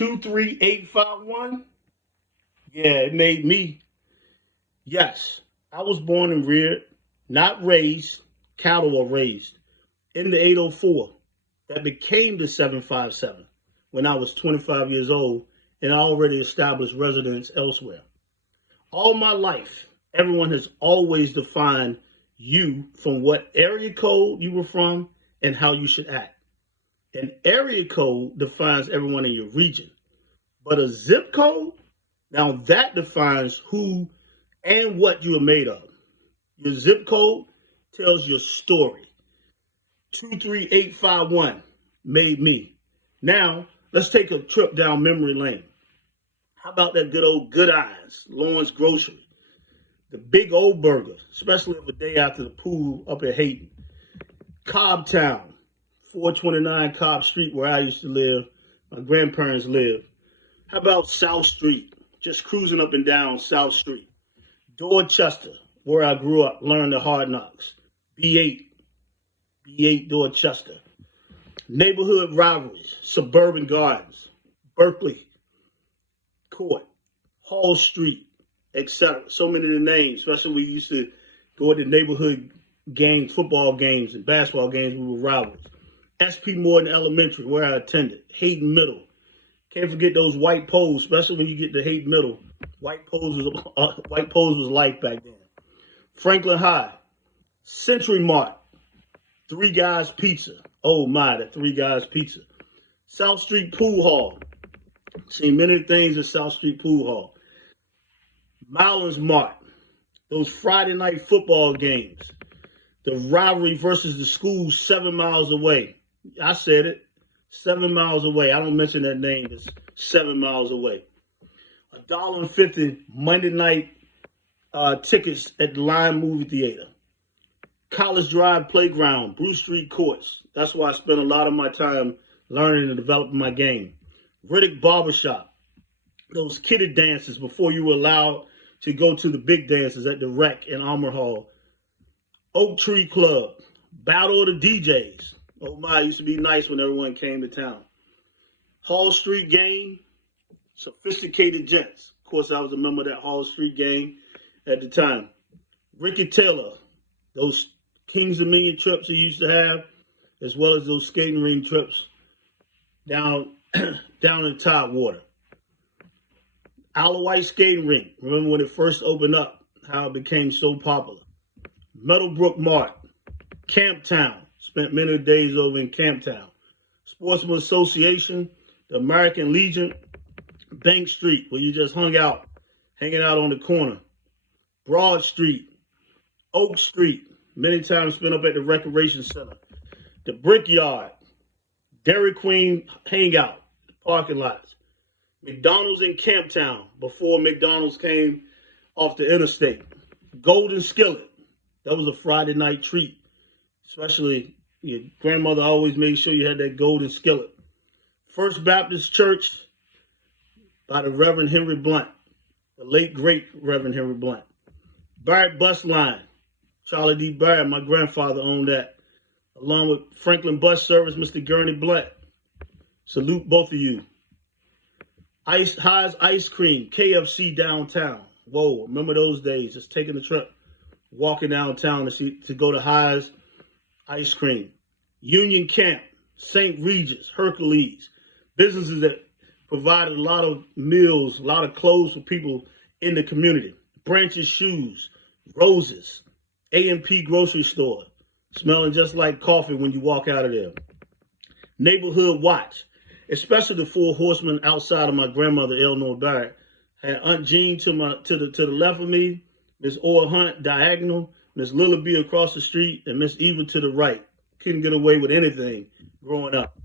23851. Yeah, it made me. Yes, I was born and reared, not raised, cattle or raised, in the 804 that became the 757 when I was 25 years old and I already established residence elsewhere. All my life, everyone has always defined you from what area code you were from and how you should act. An area code defines everyone in your region, but a zip code, now that defines who and what you are made of. Your zip code tells your story. 23851 made me. Now, let's take a trip down memory lane. How about that good old Good Eyes, Lawrence Grocery, the Big Old Burger, especially of a day after the pool up at Hayden. Cobb Town, 429 Cobb Street, where I used to live, my grandparents lived. How about South Street, just cruising up and down South Street. Dorchester, where I grew up, learned the hard knocks. B8, B8 Dorchester. Neighborhood rivalries, Suburban Gardens, Berkeley Court, Hall Street, etc. So many of the names, especially we used to go to neighborhood games, football games, and basketball games. We were rivals. S.P. Morton Elementary, where I attended. Hayden Middle. Can't forget those white poles, especially when you get to Hayden Middle. White poles was life back then. Franklin High, Century Mart, Three Guys Pizza. Oh my, that Three Guys Pizza. South Street Pool Hall. Seen many things at South Street Pool Hall. Mallon's Mart. Those Friday night football games. The rivalry versus the school 7 miles away. I said it. 7 miles away. I don't mention that name. It's 7 miles away. $1.50 Monday night tickets at the Lime Movie Theater. College Drive Playground, Bruce Street Courts. That's why I spent a lot of my time learning and developing my game. Riddick Barbershop. Those kiddie dances before you were allowed to go to the big dances at the Rec and Armour Hall. Oak Tree Club. Battle of the DJs. Oh my, it used to be nice when everyone came to town. Hall Street Game. Sophisticated Gents. Of course, I was a member of that Hall Street Game at the time. Ricky Taylor. Those Kings Dominion trips he used to have, as well as those skating ring trips down down in Tidewater. Isle of Wight skating rink. Remember when it first opened up, how it became so popular. Meadowbrook Mart. Camptown. Spent many days over in Camptown. Sportsman Association. The American Legion. Bank Street, where you just hanging out on the corner. Broad Street. Oak Street. Many times spent up at the Recreation Center. The Brickyard. Dairy Queen Hangout. Parking lots. McDonald's in Camptown before McDonald's came off the interstate. Golden Skillet. That was a Friday night treat. Especially your grandmother always made sure you had that golden skillet. First Baptist Church by the Reverend Henry Blunt. The late, great Reverend Henry Blunt. Barrett Bus Line. Charlie D. Barrett, my grandfather owned that. Along with Franklin Bus Service, Mr. Gurney Blunt. Salute both of you. High's Ice Cream, KFC downtown. Whoa, remember those days, just taking a trip, walking downtown to go to High's Ice Cream. Union Camp, St. Regis, Hercules. Businesses that provided a lot of meals, a lot of clothes for people in the community. Branches Shoes, Roses, A&P Grocery Store, smelling just like coffee when you walk out of there. Neighborhood Watch, especially the four horsemen outside of my grandmother, Eleanor Barrett. Had Aunt Jean to the left of me, Miss Orr Hunt diagonal, Miss Lillaby across the street, and Miss Eva to the right. Couldn't get away with anything growing up.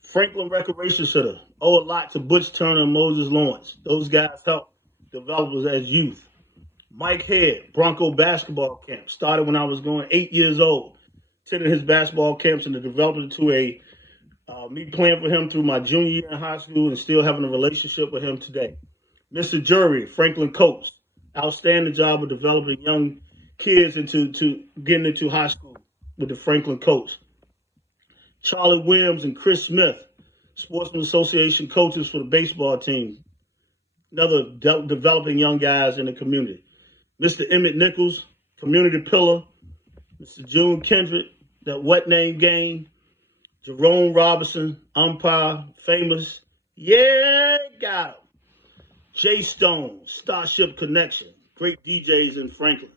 Franklin Recreation Center, owe a lot to Butch Turner and Moses Lawrence. Those guys helped develop us as youth. Mike Head, Bronco basketball camp, started when I was going 8 years old. Attended his basketball camps and developed it to me playing for him through my junior year in high school and still having a relationship with him today. Mr. Jury, Franklin Coates, outstanding job of developing young kids into getting into high school with the Franklin Coates. Charlie Williams and Chris Smith, Sportsman Association coaches for the baseball team, another developing young guys in the community. Mr. Emmett Nichols, community pillar. Mr. June Kendrick, that what name game. Jerome Robinson, umpire, famous. Yeah, got him. Jay Stone, Starship Connection, great DJs in Franklin.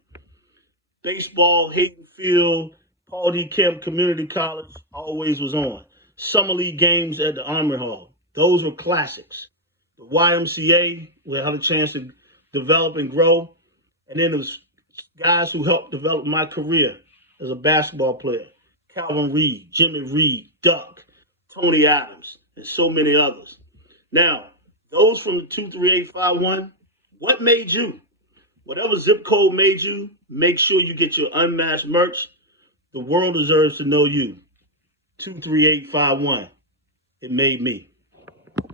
Baseball, Hayden Field, Paul D. Kemp Community College always was on. Summer League games at the Armory Hall. Those were classics. The YMCA, we had a chance to develop and grow. And then there was guys who helped develop my career as a basketball player. Calvin Reed, Jimmy Reed, Duck, Tony Adams, and so many others. Now, those from the 23851, what made you? Whatever zip code made you, make sure you get your unmatched merch. The world deserves to know you. 23851. It made me.